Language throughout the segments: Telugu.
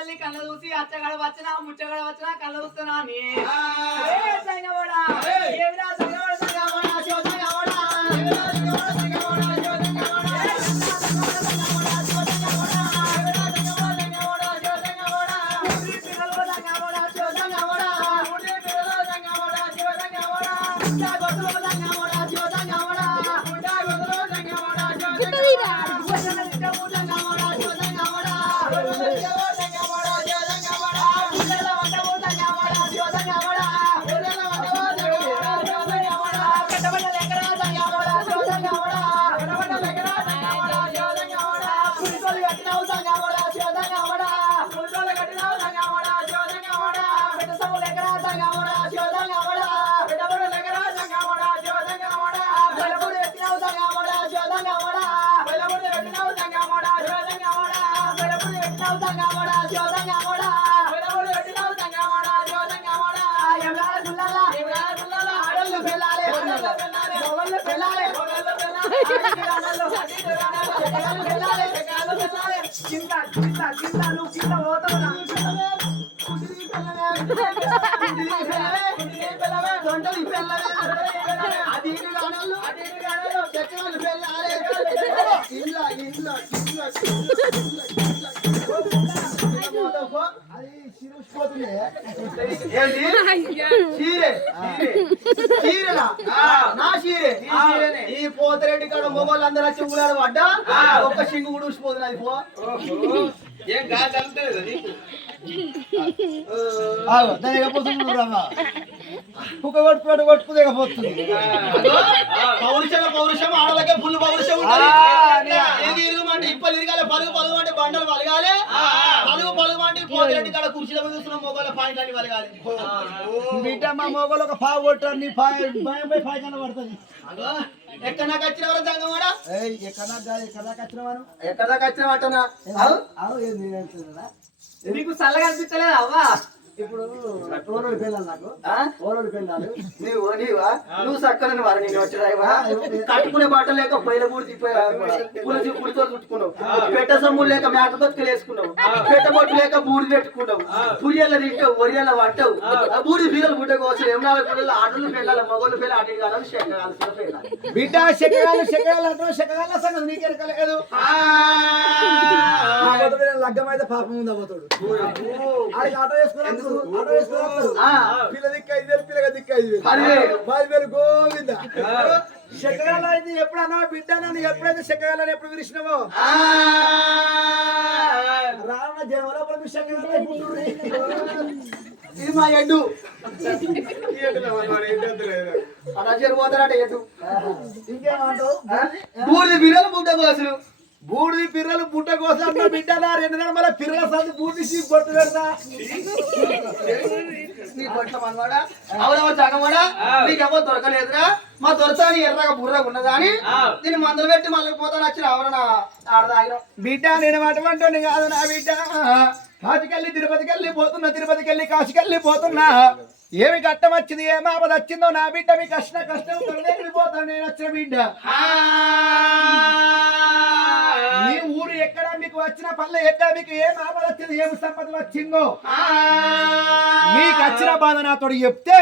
తల్లి కళ్ళ చూసి అచ్చగడ వచ్చినా ముచ్చగడ వచ్చినా కళ్ళ చూస్తున్నా ఏ శివ సంగమోడా ఈ పోతరెడ్డి కాడ మొగోళ్ళు అందరూ వచ్చి ఊరాడు పడ్డా ఒక్క సింగు కూడా ఊసిపోతుంది అది పో ఏం కాదు తగులుతలేదా దాని ఎగపోతుంది రమ్మా కుక్క కొట్టుకోడు కొట్టుకు దిగపోతుంది పౌరుషం పౌరుషం ఆడలకే ఫుల్ పౌరుషం ఉంటది ఏది ఇరుగుమంటే ఇప్పలు ఇరగాలి పలుగు పలుగు అంటే బండలు పలగాలి. పలుగు పలుగు అంటే పోతరెడ్డి కాడ కుర్చీలో మీద చూస్తున్న మొగోళ్ళ పాయింట్ అని పలగాలి. బిడ్డ మా మొగలు ఒక పావు కొట్టారు నీ పాయ భయం పోయి పాయ పడుతుంది. అగో, ఎక్కడ నాకు వచ్చిన ఏయ్ ఎక్కడ కచ్చిన వాను ఎక్కడ వచ్చిన వాటనా నీకు చల్లగా అనిపించలేదు? అవ్వా? ఇప్పుడు ఓరోడి పెళ్ళాలి నాకు. ఆ? ఓరోడి పెళ్ళాలి. నీవు నీవా? నువ్వు చక్కని వారు నేను కట్టుకునే బట్టలు లేక పూడి తిప్పావు పులిసి పుడితో చుట్టుకున్నావు. పెట్ట సొమ్ము లేక మేక బతుకులు వేసుకున్నావు. పెట్ట బొట్టు లేక బూడి పెట్టుకున్నావు. పురియల తింటావు ఒరియల వంటావు ఆ. బూడి బీరలు గుడ్డ కోసం ఎమరాల పిల్లలు? ఆటలు పెళ్ళాలి మగోళ్ళు పిల్లలు అటు కాదు శకాలి పెళ్ళాలి. బిడ్డ శకగాలు శకగాలు అంటావు శకగాల సంగతి నీకెరకలేదు లగ్గం అయితే పాపం ఉంది అవ్వతాడు ఆడికి ఆటో ఆ. పిల్ల దిక్కు ఐదు వేలు పిల్లగా దిక్కు ఐదు వేలు. గోవింద. శకగాల అయితే ఎప్పుడన్నా బిడ్డ నన్ను ఎప్పుడైతే శకగాలని ఎప్పుడు విరిచినావో. రావణ జన్మలో ఇప్పుడు శకగాల ఇది మా ఎడ్డు అలా పోతారట ఎడ్డు ఇంకేమంటావు? బూడిది బీరలు బుడ్డ కోసులు బూడిది పిర్రలు బుట్ట కోసం అన్న బిడ్డ నా రెండు నెలల మళ్ళీ పిర్రల సంది బూడిసి బొట్టు పెడతా. నీ కొట్ల మనవాడా? అవునమ్మా చగవాడా నీకెవరు దొరకలేదురా? మా దొరసాని ఎర్రగా బుర్రగా ఉన్నదా అని దీన్ని మందులు పెట్టి మళ్ళీ పోతాను వచ్చి రావడం ఆడదాగినాం బిడ్డ నేను అటువంటి కాదు నా బిడ్డ. కాశికెళ్ళి తిరుపతికి వెళ్ళి పోతున్నా తిరుపతికి వెళ్ళి కాశికెళ్ళి పోతున్నా. ఏమి కష్టం వచ్చింది ఏం ఆపద వచ్చిందో నా బిడ్డ మీ కష్ట కష్టం వెళ్ళిపోతాను నేను వచ్చిన బిడ్డ. మీ ఊరు ఎక్కడ మీకు వచ్చిన పల్లె ఎక్కడ మీకు ఏం ఆపద వచ్చింది ఏం సంపద వచ్చిందో మీకు వచ్చిన బాధ నాతో చెప్తే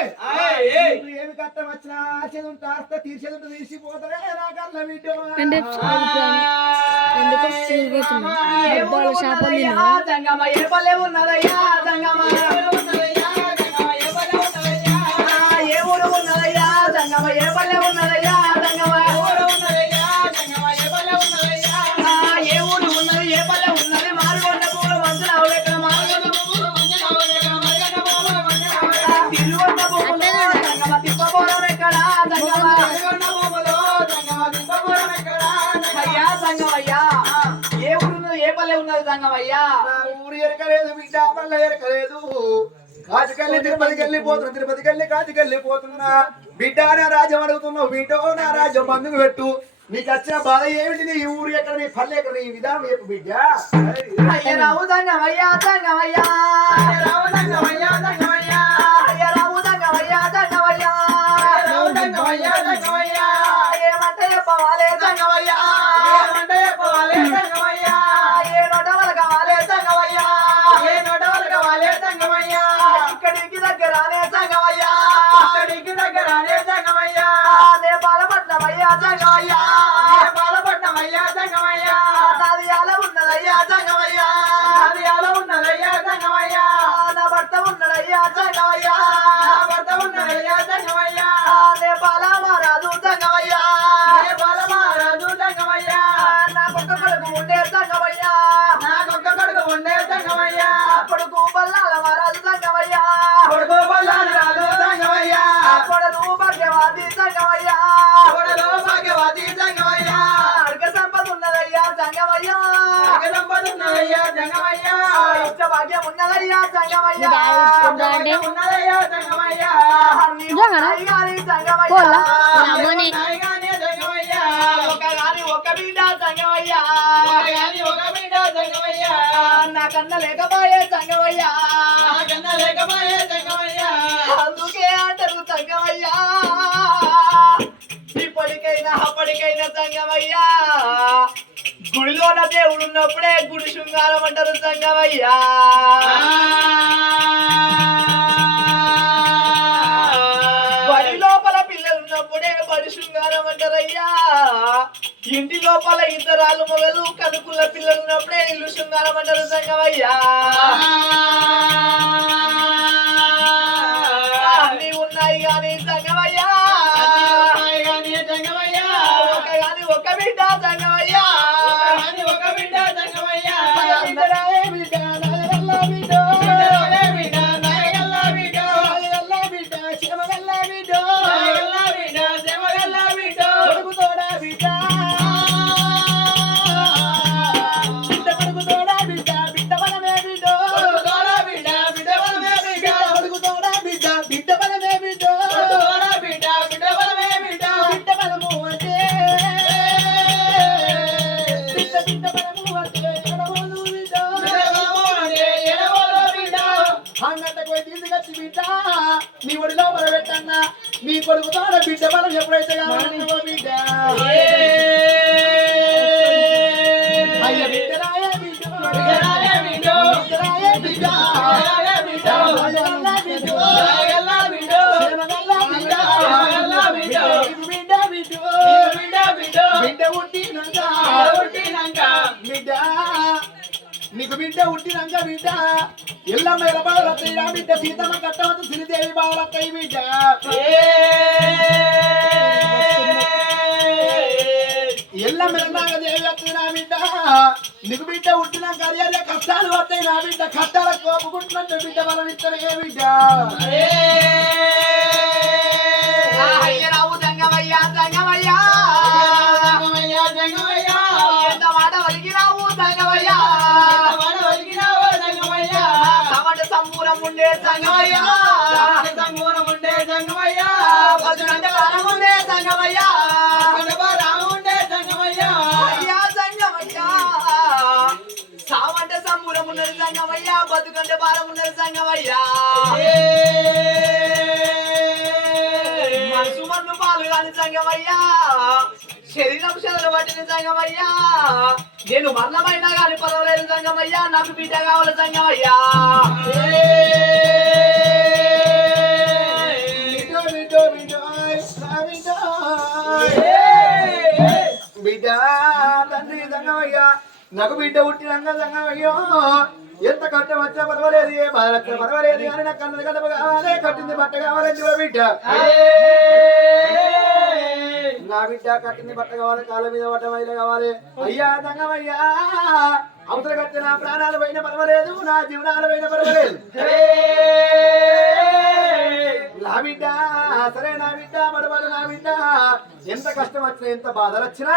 ఏమి కష్టం వచ్చినా ఆశది ఉంటే ఆస్త తీర్చేది ఉంటే తీసిపోతారే నాకల్ల బిడ్డ ఏ జంగమ్మ పల్లె ఉన్నదయ్యా జంగమ్మ. బిడ్డ మళ్ళీ ఎరకలేదు కాటికెళ్ళి తిరుపతికి వెళ్ళిపోతున్నా తిరుపతికి వెళ్ళి కాటికి వెళ్ళిపోతున్నా బిడ్డ నా రాజ్యం అడుగుతున్నావు బిడ్డ నా రాజ్యం బంధుకు పెట్టు. నీకు వచ్చిన బాధ ఏమిటి? నీ ఊరు ఎక్కడ నీ పల్లె ఎక్కడ నీ విధానం చెప్పు బిడ్డ. అయ్య రావు సంగమయ్యా అయ్య రావు సంగమయ్యా సంగమయ్యా ఉన్నదయ్యా సంగమయ్యా. సంగమయ్యా. సంగమయ్యా. పోలా. రామోనే. నాయగానే సంగమయ్యా. గుడిలోన దేవుడు ఉన్నప్పుడే గుడి శృంగారం అంటారు సంగమయ్యా. బడి లోపల పిల్లలు ఉన్నప్పుడే బడి శృంగారం అంటారయ్యా. ఇంటి లోపల ఇద్దరాలు మొగలు కనుకుల పిల్లలు ఉన్నప్పుడే ఇల్లు శృంగారం అంటారు సంగమయ్యా. అన్ని ఉన్నాయి కానీ సంగమయ్యా. ఒక బిడ్డ అన్నట్టు పోయి తీసుకొచ్చి బిడ్డ నీ ఒడిలో బల పెట్టన్నా నీ కొడుకు తోడ బిడ్డ బలం ఎప్పుడైతే కావాలి బిడ్డ. అయ్య బిడ్డరాయే బిడ్డ. బిడ్డరాయే బిడ్డ. బిడ్డరాయే బిడ్డ. బిడ్డ. బిడ్డ. బిడ్డ పుట్టినాక. బిడ్డ. నీకు బిడ్డ పుట్టినాక బిడ్డ. ఎల్లమ్మ ఎలబాలత్తయ్య బిడ్డ సీతమ్మ కట్టవద్దు శ్రీదేవి బాలత్తయ్య బిడ్డ. ఎల్లమ్మ ఎలబాలదేవి వస్తుంది నా బిడ్డ. నీకు బిడ్డ పుట్టినాక అదే కష్టాలు వస్తాయి నా బిడ్డ. కష్టాల కోపుకుంటున్నట్టు బిడ్డ బలం ఇస్తారే బిడ్డ అయ్యరావు దంగమయ్యా దంగమయ్యా. ఉండే సంగమయ్యా సంగూరం ఉండే జంగమయ్యా పదునంటే ప్రాణం ఉండే సంగమయ్యా కడప రాముండే జంగమయ్యా అయ్యా సంగమయ్యా సామంటే సంబూరం ఉన్నది సంగమయ్యా బతుకంటే భారం ఉన్నది సంగమయ్యా మనసు మన్ను పాలు కాని సంగమయ్యా శరీరం చెదలు పట్టిన సంగమయ్యా నేను మరణమైనా కానీ పర్వాలేదు సంగమయ్యా నాకు బిడ్డ కావాలి సంగమయ్యా బిడ్డ బిడ్డ బిడ్డ తండ్రి సంగమయ్యా నాకు బిడ్డ పుట్టినాక సంగమయ్యో ఎంత కట్టం వచ్చా పర్వాలేదు ఏ బాధ వచ్చినా పర్వాలేదు. కానీ నాకు కన్నది కట్టం కావాలి కట్టింది బట్ట కావాలి బిడ్డ. నా బిడ్డ కట్టింది బట్ట కావాలి కాళ్ళ మీద పడ్డ మైల కావాలి. అయ్యా దంగమయ్యా అవతల కట్టిన ప్రాణాలు పోయిన పర్వాలేదు నా జీవనాలు పైన పర్వాలేదు. బిడ్డ సరే నా బిడ్డ బడబడు నా బిడ్డ ఎంత కష్టం వచ్చినా ఎంత బాధలు వచ్చినా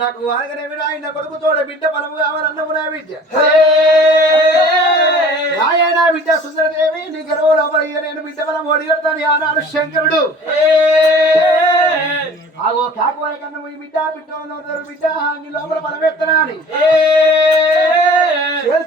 నాకు అనగానే విడా ఆయన కొడుకు తోడ బిడ్డ బలము కావాలన్నవు నా బిడ్డ నా బిడ్డ సుందరదేవి నీ గర్వ లోపల ఇయ్య నేను బిడ్డ బలం ఓడిగడతాను ఆనాడు శంకరుడు. ఆగో కాకువాయ కన్నా ఈ బిడ్డ బిడ్డ బిడ్డ నీ లోపల బలం ఎత్తనా అని చేరు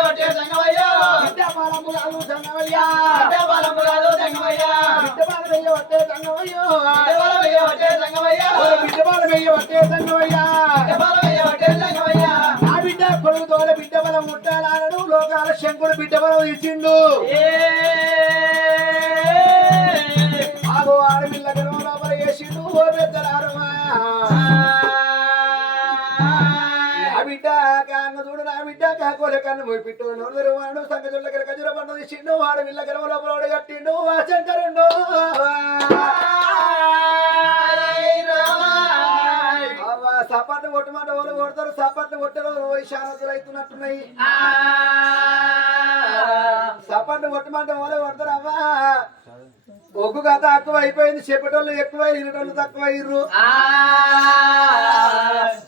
పట్టే సంగమయ్యా. బిడ్డ బలము కాదు సంగమయ్యా. పట్టే సంగమయ్యో. బిడ్డ బాల వెయ్యి వట్టే సంగమయ్యా నా బిడ్డ కొడుకు తోడ బిడ్డ బలం ముట్టాలను లోకాల శంకుడు బిడ్డ బలం ఇచ్చిండు. ఆగో ఆడపిల్ల గర్వం లోపల వేసిండు ఓ పెద్దలారమా నా బిడ్డ కాంగ చూడు నా బిడ్డ కాకోలే కన్ను మోపిట్టు నోరు వాడు సంగ చుల్ల కజుర పండు తీసిండు వాడు పిల్ల గర్వం లోపల కట్టిండు ఆ శంకరుండు. సపాట్లు కొట్టమంటే వాళ్ళు కొడతారు సపాట్లు కొట్టరు శానతులు అవుతున్నట్టున్నాయి. సపాట్లు కొట్టమంటే వాళ్ళు కొడతారు అవ్వా. ఒగ్గు కథ తక్కువ అయిపోయింది చెప్పేటోళ్ళు ఎక్కువ వినేటోళ్ళు తక్కువ అయ్యారు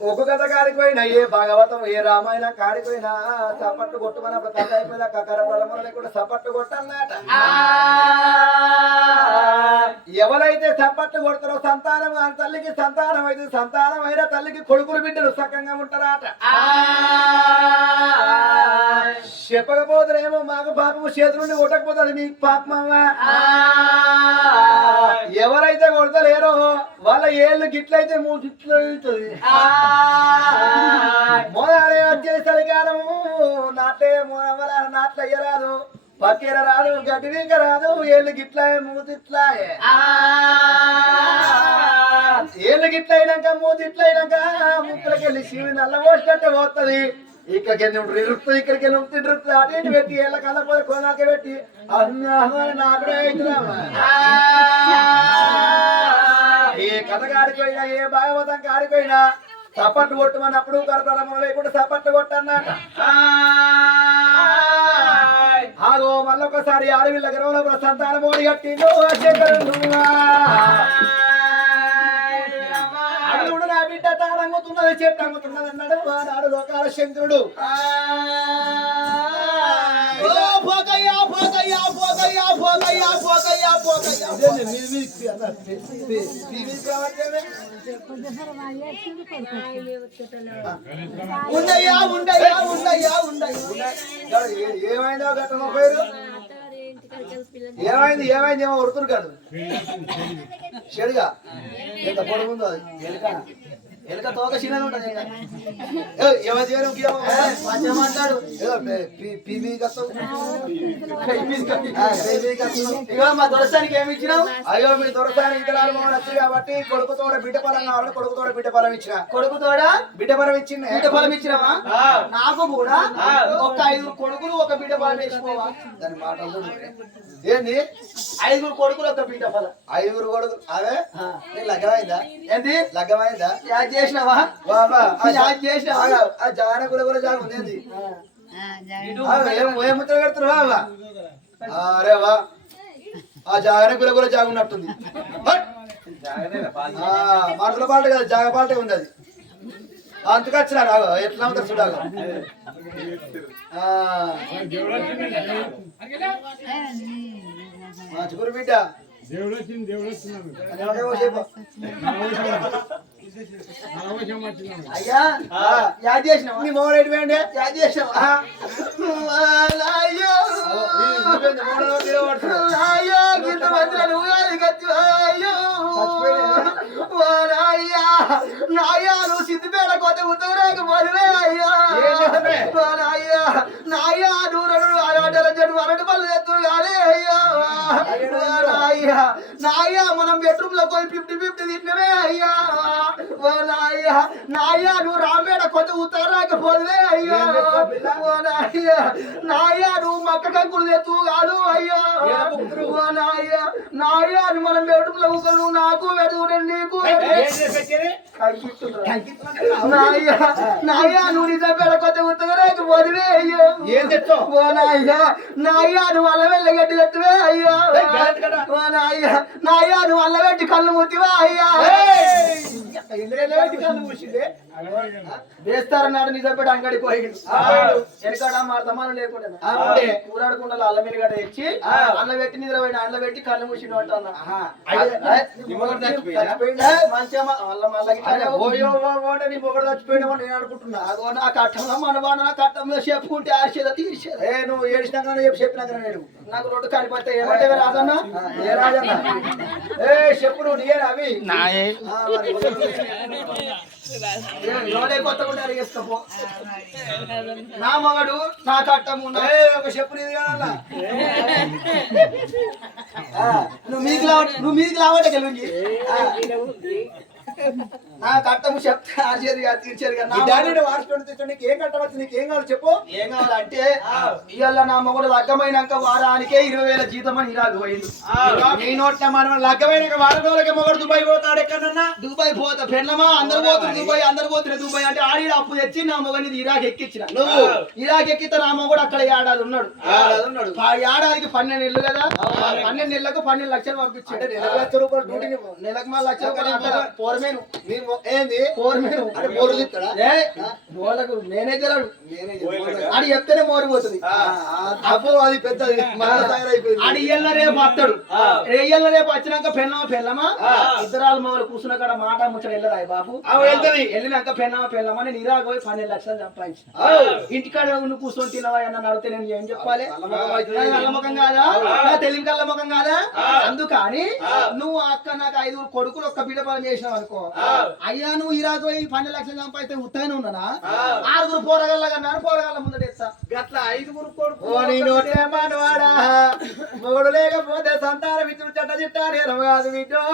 ఒగ్గు కథ కాడిపోయినా ఏ భాగవతం ఏ రామాయణం కాడిపోయినా సపట్టు కొట్టమన్నప్పుడు కథ అయిపోయినా కకర బలములు లేకుండా సపట్టు కొట్టాలన్నట ఎవరైతే సపట్టు కొడతారో సంతానం ఆ తల్లికి సంతానం అయితే సంతానం అయిన తల్లికి కొడుకులు బిడ్డలు సక్కంగా ఉంటారట. చెప్పకపోతేనేమో మాకు పాపము చేతుల నుండి కొట్టకపోతే అది మీకు పాపమమ్మా ఎవరైతే కొడతలేరో వాళ్ళ ఏళ్ళు గిట్లయితే మూడు గిట్లు అవుతుంది మొదలే వచ్చే చలికాలము నాట్లే మొదల నాట్లు అయ్యరాదు పక్కెర రాదు గడ్డి వీక రాదు ఏళ్ళు గిట్లాయే మూతిట్లాయే. ఏళ్ళు గిట్ల అయినాక మూతి ఇట్లా అయినాక ముక్కలకి వెళ్ళి శివుని నల్ల పోసినట్టే పోతుంది ఇక్కడికి ఇరుస్తుంది ఇక్కడికి ఇరుస్తుంది అటు ఇటు పెట్టి ఏళ్ళ కలపోయి కొనాక పెట్టి అన్న నాకుడే అవుతున్నామా ఏ కథ కాడిపోయినా ఏ భాగవతం కాడిపోయినా సపట్టు కొట్టమన్నప్పుడు కరతలము లేకుండా సపట్టు కొట్టన్నట. ఆగో మళ్ళొకసారి ఆడవిల్ల గర్వంలో సంతానం ఓడి కట్టిండు అడుగుడు నా బిడ్డ తాడంగుతున్నది చెట్టు అంగుతున్నది అన్నాడు. ఆనాడు లోకాల శంకరుడు. ఉండయ్యా ఉండయ్యా ఉండయ్యా ఉండయ్యా. ఏమైందో గత పేరు? ఏమైంది ఏమైంది? ఏమో ఉడుతురు కాదు. చెడుగా ఎంత పొడుగుందో అది. ఎలుక తోక ఉంటది ఏమో. మంచిగా మాట్లాడు. పిబి మా దొరసానికి ఏమి ఇచ్చినావు? అయ్యో మీ దొరసాని ఇతరాలు మమ్మల్ని వచ్చి కాబట్టి కొడుకుతోడ బిడ్డ ఫలం కావాలి కొడుకుతోడ బిడ్డ ఫలం ఇచ్చిన. కొడుకు తోడా? బిడ్డ ఫలం ఇచ్చింది బిడ్డ ఫలం ఇచ్చినావా? నాకు కూడా ఒక ఐదుగురు కొడుకులు ఒక బిడ్డ ఫలం వేసుకోవా? దాని మాటలు. ఏంది? ఐదుగురు కొడుకులు ఒక బిడ్డ ఫలం. ఐదుగురు కొడుకు అవే ఆ. నీకు లగ్గమైందా? ఏంది? లగ్గమైందా? చేసినావా? జాన కూడా కూడా జాగ ఉంది ఏం ఏం ముద్ర కడుతున్నావా అరే వా. ఆ జాగన జాగ ఉన్నట్టుంది మాటల పాట కాదు జాగ పాటే ఉంది అది. అంతకు వచ్చినా రాగు ఎట్లా ఉంటారు చూడాలి. చిగురు బిడ్డ. దేవుడు వచ్చింది దేవుడు వచ్చినాడు అయ్యా యాద్ చేసినావా? నీ మోడేటి వేయండి యాద్ చేసినావా? అయ్యో. మోడలో తిరగబడుతున్నావు? అయ్యో మందిలో నువ్వు సిద్ధిపేట కొత్త ఉత్తరాకు పడివే అయ్యా? వారయ్యా నాయ్యా నువ్వు రెండు అరవటల చెడు అరటి పళ్ళు ఎత్తు కానీ అయ్యా వారయ్యా నాయ్యా మనం బెడ్రూమ్లో పోయి ఫిఫ్టీ ఫిఫ్టీ తిన్నవే అయ్యా వారయ్యా నాయ్యా నువ్వు రామేడ కొత్త ఉత్తరాకు పోదువే అయ్యా నాయ్యా నాయ్యా నువ్వు మక్క కంకులు తెత్తు కాదు అయ్యా నాయ్యా నువ్వు మనం బెడ్రూమ్లో నాకు పెడుతు నీకు? నాయ్యా నువ్వు నిజం పేడ కొత్త ఉత్తగరేకు పోదువే అయ్యో ఏం తెచ్చావు? ఓ నాయ్యా నాయ్యా నువ్వు అల్ల వెళ్ళ గడ్డి తెత్తువే అయ్యా? ఓ నాయ్యా నాయ్యా నువ్వు అల్ల పెట్టి కళ్ళు ముత్తివా అయ్యా! కళ్ళు మూసిందే వేస్తారన్నాడు నిజంపేట అంగడికి పోయిండు వెనకాడ మర్దమానం లేకుండా కూరాడకుండా అల్లం ఎల్లిగడ్డ తెచ్చి అల్ల పెట్టి నిద్ర పోయిన అల్ల పెట్టి కళ్ళు మూసిండు అన్న. మ- నేను అనుకుంటున్నా. అదో నా కట్టంలో మన బాణ నా కట్టంలో చెప్పుకుంటే ఆర్చేదా తీర్చేదా ఏ నువ్వు ఏడిచినాక చెప్పి చెప్పినాక నేను నాకు రెండు కనిపిస్తే ఏమంటే రాదన్నా ఏ రాజన్న? ఏ చెప్పు నువ్వు నీయే. అవి ఆ, కొత్త కూడా అడిగేసుకోపో నా మగడు నా కట్టము ఒక చెప్పు నీది నువ్వు మీకు లావ నువ్వు మీకు లావటే గెలుంగి నా కట్టము చెప్తే ఆర్చేది కాదు తీర్చేది కాదు. నీ డాడీ తెచ్చు నీకు ఏం కట్టవచ్చు నీకు ఏం కావాలి చెప్పు. ఏం కావాలంటే ఇవాళ నా మొగడు లగ్గమైనాక వారానికే ఇరవై వేల జీతం అని ఇరాకు పోయిండు. నీ నోట్ల మనం లగ్గమైన వారం రోజులకి మొగడు దుబాయ్ పోతాడు ఎక్కడన్నా? దుబాయ్ పోతా పెళ్ళమా? అందరు పోతుంది దుబాయ్ అందరు పోతున్న దుబాయ్ అంటే ఆడి అప్పు తెచ్చి నా మొగని ఇరాక్ ఎక్కించిన నువ్వు ఇరాక్ ఎక్కితే నా మొగడు అక్కడ ఏడాది ఉన్నాడు. ఉన్నాడు. ఏడాదికి పన్నెండు నెలలు కదా? పన్నెండు నెలలకు పన్నెండు లక్షలు పంపించాడు. నెలకు లక్ష రూపాయలు డ్యూటీ. నెలకు మా లక్షలు కూడా ఇంకా పోరమేను నీ మొ- ఏంది పోరమేను అంటే మోరు తిప్పుతాడా? ఏ మోలకు మేనేజర్ ఆడి చెప్తేనే మోరిపోతుంది అబ్బో అది తయారైపోయింది. ఇయ్యాల రేపు వస్తాడు ఇయ్యాల రేపు వచ్చినాక పెన్నమా పెళ్ళమా? ఇద్దరాలు మామూలు కూర్చున్న కాడ మాట ముచ్చట వెళ్ళదా బాబు వెళ్తది. వెళ్ళినాక పెన్నమా పెళ్ళమా నేను ఇరాకు పోయి పన్నెండు లక్షలు సంపాదించిన. ఇంటికాడ నువ్వు కూర్చొని తినవా అని అడిగితే నేను ఏం చెప్పాలి? నల్లముఖం కాదా? కాదా? అందుకని నువ్వు అక్క నాకు ఐదుగురు కొడుకులు ఒక్క బిడ్డ పని చేసినావు అనుకో. అయ్యా నువ్వు ఇరాకు పోయి పన్నెండు లక్షలు సంపాదిస్తే ఉత్తగానే ఉన్నానా? ఆరుగురు పోరగల్ల కన్నాను పోరగల్ల ముందట ఎత్తా. గట్ల ఐదుగురు కొడుకు ఓ నీ నోటే మనవాడా? మొగడు లేకపోతే సంతానం ఇచ్చిన చెట్ట చిట్ట నేను కాదు బిడ్డో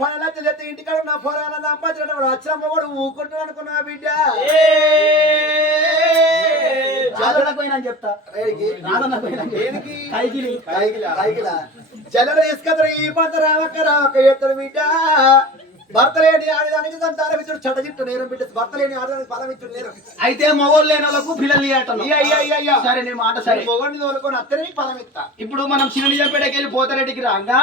పది లక్షలు ఎత్తి ఇంటికాడ నా పొరాల సంపాదించడం వచ్చిన మొగడు ఊకుంటాడు అనుకున్నా బిడ్డ? చెప్తా. చెల్లెలు తీసుకొద్దరు ఈ పంత రావక్క రావక్క ఎత్తడు బిడ్డ. భర్త లేని ఆడదానికి సంతానం ఇచ్చిన చెట్ట చిట్టు నేరం బిడ్డ భర్త లేని ఆడదానికి ఫలం ఇచ్చిన నేరం. అయితే మగోళ్ళు లేని వాళ్ళకు పిల్లలు ఇయ్య. సరే నీ మాట సరే. మొగడిని తోలుకొని అత్తనే ఇస్తా ఇప్పుడు మనం చిరునిజంపేటకి వెళ్ళి పోతారెడ్డికి రాగా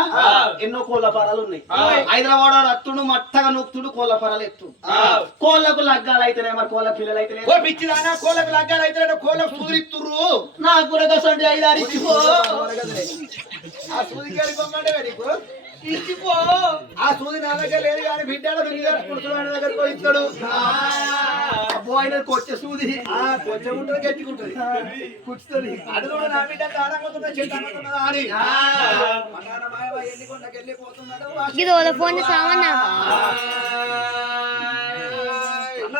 ఎన్నో కోళ్ళ ఫరాలు ఉన్నాయి. హైదరాబాద్ వాడు అత్తుడు మట్టగా నొక్కుతుడు కోళ్ళ ఫరాలు ఎత్తుడు. కోళ్ళకు లగ్గాలు అయితేనే మరి కోళ్ళ పిల్లలు అయితే ఓ పిచ్చిదానా కోళ్ళకు లగ్గాలు అయితే కోళ్ళకు సూదిరిత్తుర్రు నాకు కూడా కసండి ఐదు ఆరు ఇచ్చిపో ఆ సూది కాడి పొమ్మంటే నీకు? ఇచ్చిపో ఆ సూది నా దగ్గర లేదు కానీ గారు కుడుతున్నాడు దగ్గర పోయి ఇస్తాడు. అబ్బో ఆయన కొచ్చే సూది. ఆ కొంచెం ఉంటుంది గట్టిగుంటది. కుచ్చుతుంది అది కూడా నా బిడ్డ తాడకపోతున్నా చెట్టు అనుకున్నదా అని. ఇది ఫోన్ సామాన్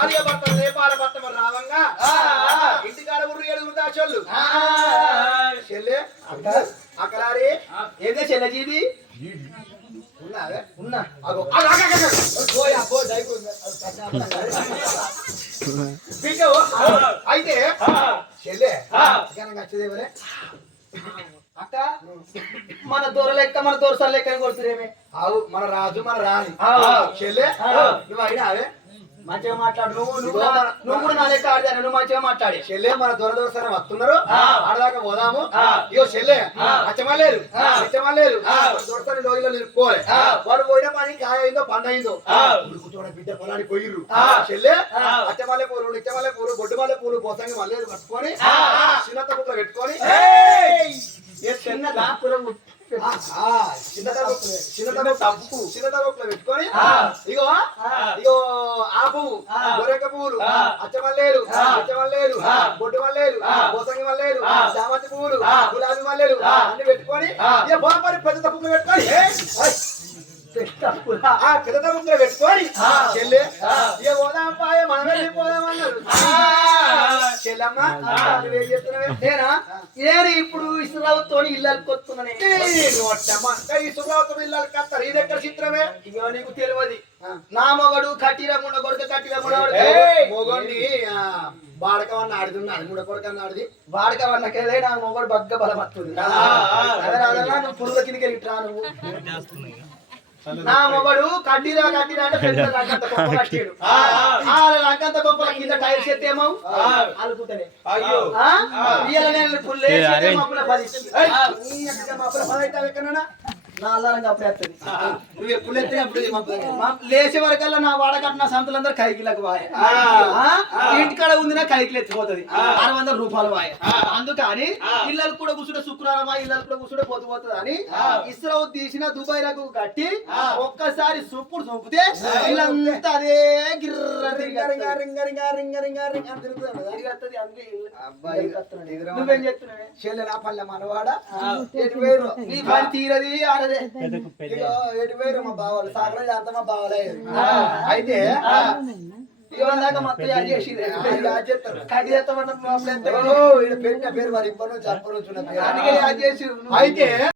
భార్య భర్తలు నేపాల భర్త రావంగా ఇంటికాడ ఊరు ఏడుగురు దాచోళ్ళు చెల్లె? అక్క. అక్కలారి? ఏదే చెల్లజీది ఉన్నావే ఉన్నా అగో. పోయా, పో, అయితే చెల్లె అక్క మన దూర లెక్క మన దూరసాల లెక్క కొడుతురేమే ఆవు మన రాజు మన రాణి. చెల్లె నువ్వు అయినావే? మంచిగా మాట్లాడు. నువ్వు నువ్వు నువ్వు కూడా నా లెక్క ఆడదాను నువ్వు మంచిగా మాట్లాడి. చెల్లె మన దూరదర్శనం వస్తున్నారు. ఆడదాకా పోదాము. ఇగో చెల్లె అచ్చమలేదు అచ్చమలేదు దొరకని రోజుల్లో నిలుపుకోవాలి. వాడు పోయిన పని కాయిందో పండయిందో ఉడుకుతోడ బిడ్డ పొలానికి పోయిర్రు. చెల్లె అచ్చమల్లె పూలు ఇచ్చమల్లె పూలు బొడ్డు మల్లె పూలు పోసంగి మల్లెలు కట్టుకొని చిన్నత బుక్కలు పెట్టుకొని చిన్న దాపురం తప్పు పెట్టుకొని ఇగో ఇగో ఆ పువ్వు గొరెక పువ్వులు అచ్చమల్లేలు అచ్చమల్లేలు బొడ్డు మల్లేలు పోసంగి మల్లేలు చామంతి పువ్వులు గులాబీ మల్లేలు అన్ని పెట్టుకొని ఇక బోపరి పెద్ద పువ్వులు పెట్టుకొని. ఆ పిల్లత ముద్ర పెట్టుకొని. చెల్లె ఇక పోదాం పాయ మనం వెళ్ళిపోదాం అన్నారు చెల్లమ్మ నువ్వేం చెప్తున్నావే నేనా? ఇప్పుడు ఇసురావుతో ఇల్లు కొత్తున్నానే ఈ సుబ్రావతం ఇల్లాలు కత్తారు. ఇది ఎక్కడ చిత్రమే? ఇగో నీకు తెలియదు. నా మొగడు కట్టిరముండ కొడుక కట్టిరముండ మొగోని బాడకవన్న ఆడుతున్నా అది మూడ కొడుకన్న ఆడిది. వాడక వన్నకెళ్ళే నా మొగడు బగ్గ బలం వస్తుంది అదే అదన్నా నువ్వు పురుగు కిందకి వెళ్ళిట్రా నువ్వు. నా మొగడు కట్టిరా కట్టిరా అంటే పెద్ద లంకంత గొప్ప కట్టాడు. కింద టైల్స్ ఎత్తేమో? అలుకుతానే అయ్యో. ఇయ్యాల నేను పది. ఎక్కడన్నా నా అల్లారం అప్పుడే వస్తుంది. నువ్వు ఎప్పుడు ఎత్తే అప్పుడు లేచే వరకల్లా నా వాడకట్టిన సంతులందరూ కైకిలకు వాయ ఇంటికాడ ఉంది నా కైకిలు ఎత్తిపోతుంది ఆరు వందల రూపాయలు వాయ అందుకని ఇళ్ళకు కూడా కూర్చుంటే శుక్రవారమా ఇళ్ళకు కూడా కూర్చుంటే పోతు పోతుంది అని ఇస్రావు తీసిన దుబాయ్ రకు కట్టి ఒక్కసారి సుప్పుడు చూపితే ఇల్లంతా అదే గిర్ర నువ్వేం చెప్తున్నావే చెల్లె నా పల్లె మనవాడ? తీరది మా బావాలు సాగరం అంత మా బావాలే అయితే ఇవాళ దాకా మొత్తం యాడ్ చేస్తారు. కడి చేస్తామన్న ప్రాబ్లం పేరు మరి ఇప్పటి నుంచి అప్పటి నుంచి ఉన్న పేరు. అందుకే యాడ్ చేసి అయితే